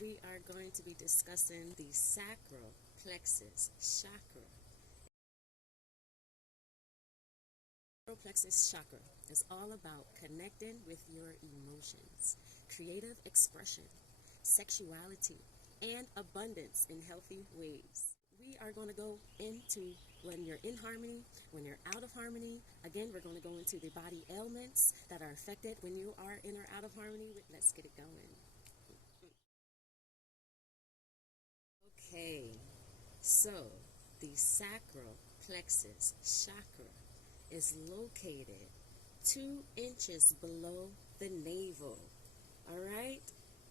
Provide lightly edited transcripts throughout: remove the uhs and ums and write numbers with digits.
we are going to be discussing the Sacral Plexus Chakra. Sacral Plexus Chakra is all about connecting with your emotions, creative expression, sexuality, and abundance in healthy ways. We are going to go into when you're in harmony, when you're out of harmony. Again, we're going to go into the body ailments that are affected when you are in or out of harmony. Let's get it going. Okay, so the sacral plexus chakra is located 2 inches below the navel. All right,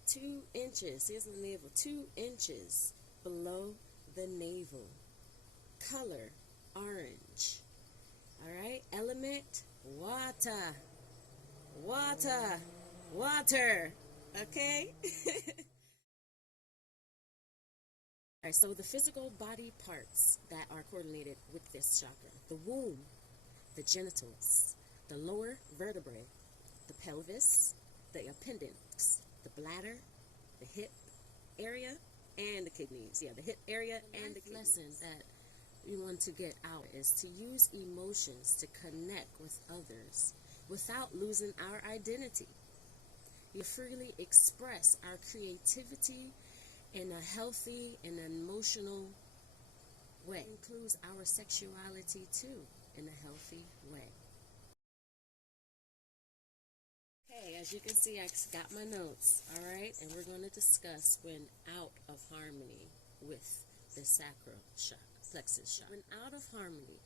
2 inches. Here's the navel, 2 inches below the navel. Color, orange. All right, element, water. Water. Water. Okay? All right, so the physical body parts that are coordinated with this chakra: the womb, the genitals, the lower vertebrae, the pelvis, the appendix, the bladder, the hip area, and the kidneys. Yeah, the hip area and the kidneys. Lesson that we want to get out is to use emotions to connect with others without losing our identity. You freely express our creativity in a healthy and emotional way. It includes our sexuality too, in a healthy way. Okay, as you can see, I got my notes, all right? And we're going to discuss when out of harmony with the sacral chakra, plexus chakra. When out of harmony,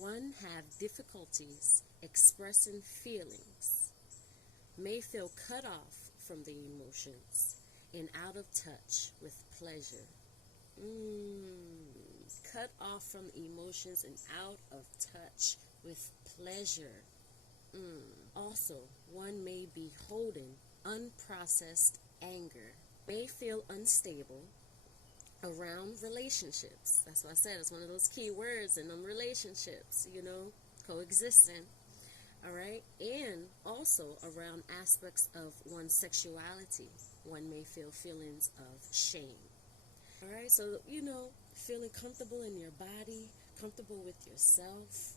one have difficulties expressing feelings, may feel cut off from the emotions, and out of touch with pleasure. Cut off from emotions and out of touch with pleasure. Also, one may be holding unprocessed anger, may feel unstable around relationships. That's what I said, it's one of those key words in them relationships, coexisting. All right, and also around aspects of one's sexuality. One may feel feelings of shame. All right, so, feeling comfortable in your body, comfortable with yourself,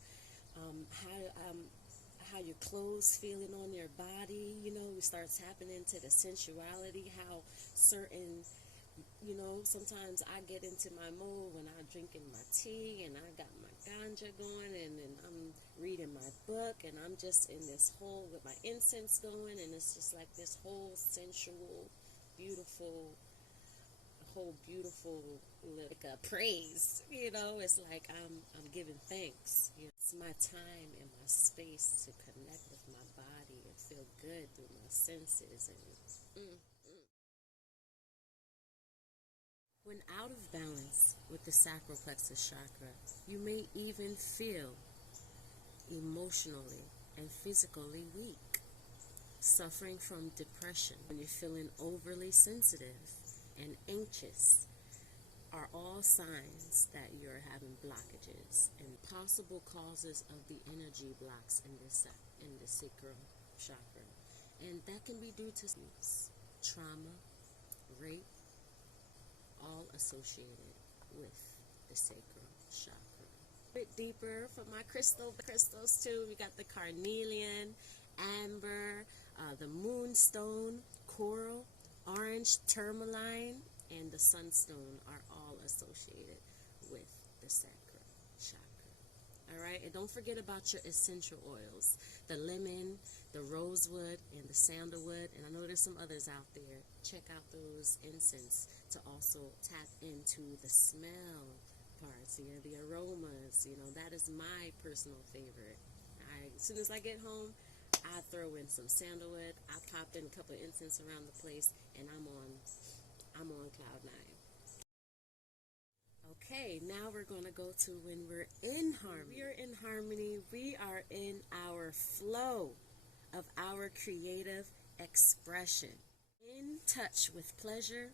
how your clothes feeling on your body, we start tapping into the sensuality, how certain, sometimes I get into my mode when I'm drinking my tea and I got my ganja going and then I'm reading my book and I'm just in this whole, with my incense going, and it's just like this whole sensual, beautiful, like a praise, it's like I'm giving thanks. It's my time and my space to connect with my body and feel good through my senses. And when out of balance with the sacral plexus chakra, you may even feel emotionally and physically weak, suffering from depression. When you're feeling overly sensitive and anxious are all signs that you're having blockages and possible causes of the energy blocks in the sacral chakra. And that can be due to trauma, rape, all associated with the sacral chakra. A bit deeper for my crystals too. We got the carnelian, amber, the moonstone, coral, orange tourmaline, and the sunstone are all associated with the sacral chakra. All right, and don't forget about your essential oils, the lemon, the rosewood, and the sandalwood, and I know there's some others out there. Check out those incense to also tap into the smell parts, the aromas. That is my personal favorite. As soon as I get home, I throw in some sandalwood. I pop in a couple of incense around the place, and I'm on cloud 9. Okay, now we're going to go to when we're in harmony. We are in harmony. We are in our flow of our creative expression. In touch with pleasure,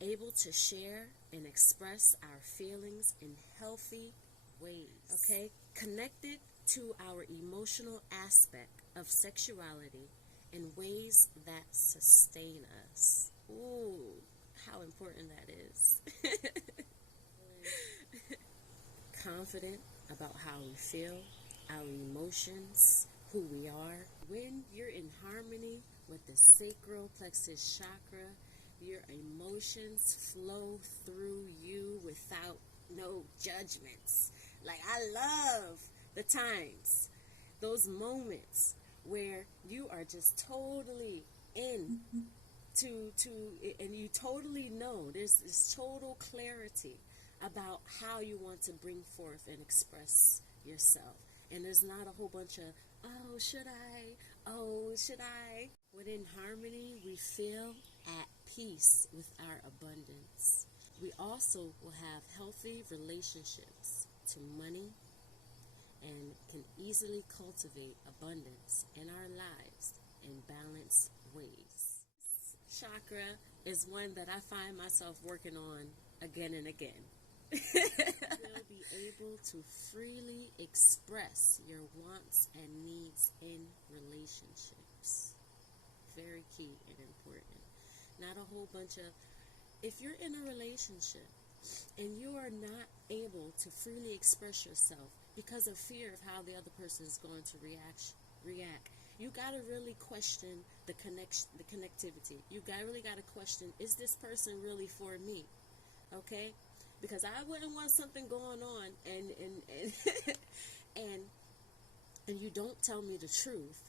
able to share and express our feelings in healthy ways. Okay, connected to our emotional aspect of sexuality in ways that sustain us. Ooh, how important that is. Confident about how we feel, our emotions, who we are. When you're in harmony with the sacral plexus chakra, your emotions flow through you without no judgments. Like, I love the times, those moments where you are just totally in and you totally know there's this total clarity about how you want to bring forth and express yourself. And there's not a whole bunch of, oh, should I? Oh, should I? Within harmony, we feel at peace with our abundance. We also will have healthy relationships to money and can easily cultivate abundance in our lives in balanced ways. Chakra is one that I find myself working on again and again. You'll be able to freely express your wants and needs in relationships. Very key and important. Not a whole bunch of, if you're in a relationship and you are not able to freely express yourself because of fear of how the other person is going to react, you got to really question the connectivity. You really got to question, is this person really for me? Okay? Because I wouldn't want something going on and you don't tell me the truth.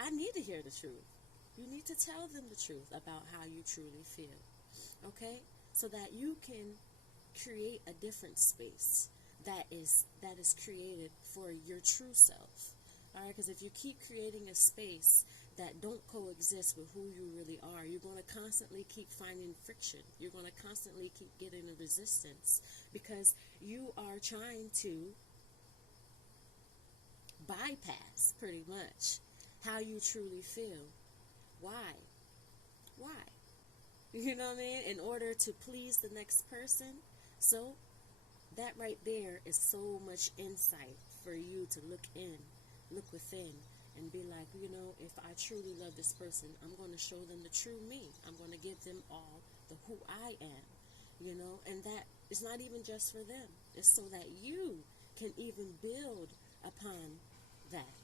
I need to hear the truth. You need to tell them the truth about how you truly feel. Okay? So that you can create a different space that is created for your true self. All right? Because if you keep creating a space that don't coexist with who you really are, you're going to constantly keep finding friction. You're going to constantly keep getting a resistance because you are trying to bypass pretty much how you truly feel. Why? You know what I mean? In order to please the next person. So that right there is so much insight for you to look within, and be like, you know, if I truly love this person, I'm going to show them the true me. I'm going to give them all the who I am, you know, and that is not even just for them. It's so that you can even build upon that.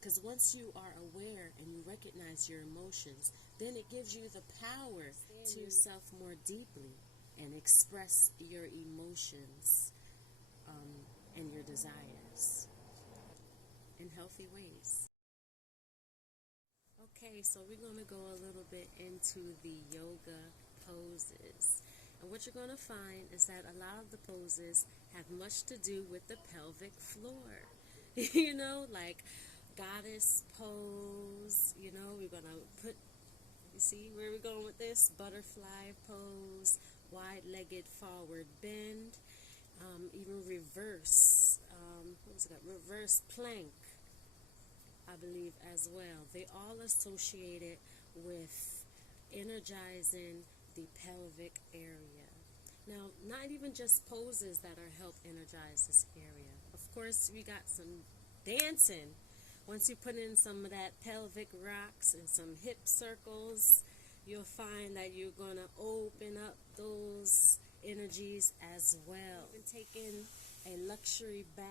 Because once you are aware and you recognize your emotions, then it gives you the power to yourself more deeply and express your emotions and your desires in healthy ways. Okay, so we're going to go a little bit into the yoga poses. And what you're going to find is that a lot of the poses have much to do with the pelvic floor. You know, like goddess pose, you know, we're going to put, you see where we're going with this? Butterfly pose, wide-legged forward bend, even reverse, reverse plank, I believe, as well. They all associated with energizing the pelvic area. Now, not even just poses that are help energize this area. Of course, we got some dancing. Once you put in some of that pelvic rocks and some hip circles, you'll find that you're going to open up those energies as well. Even taking a luxury bath,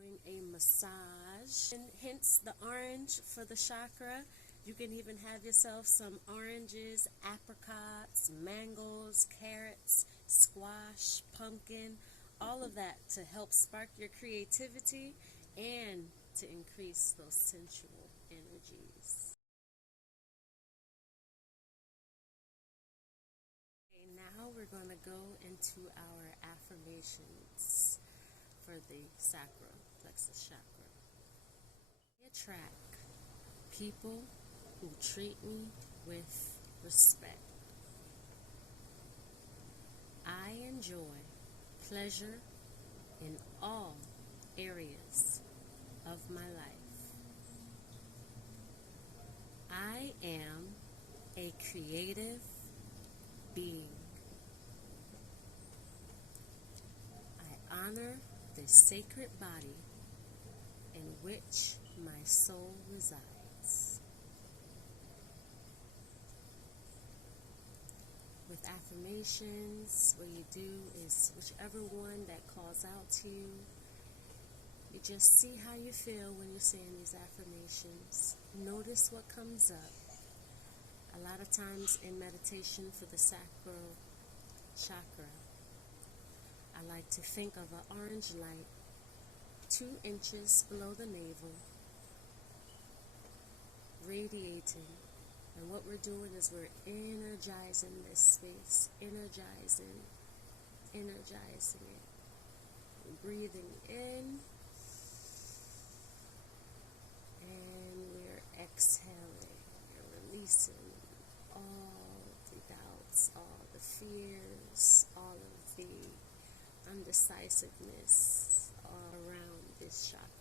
enjoying a massage, and hence the orange for the chakra. You can even have yourself some oranges, apricots, mangoes, carrots, squash, pumpkin, all of that to help spark your creativity and to increase those sensual energies. Okay, now we're going to go into our affirmations for the sacral plexus chakra. I attract people who treat me with respect. I enjoy pleasure in all areas of my life. I am a creative being. I honor the sacred body in which my soul resides. With with affirmations, what you do is whichever one that calls out to you, you just see how you feel when you're saying these affirmations. Notice what comes up. A lot of times in meditation for the sacral chakra, I like to think of an orange light 2 inches below the navel, radiating. And what we're doing is we're energizing this space, energizing it. We're breathing in, and we're exhaling. We're releasing all the doubts, all the fears, all of the undecisiveness all around this chakra.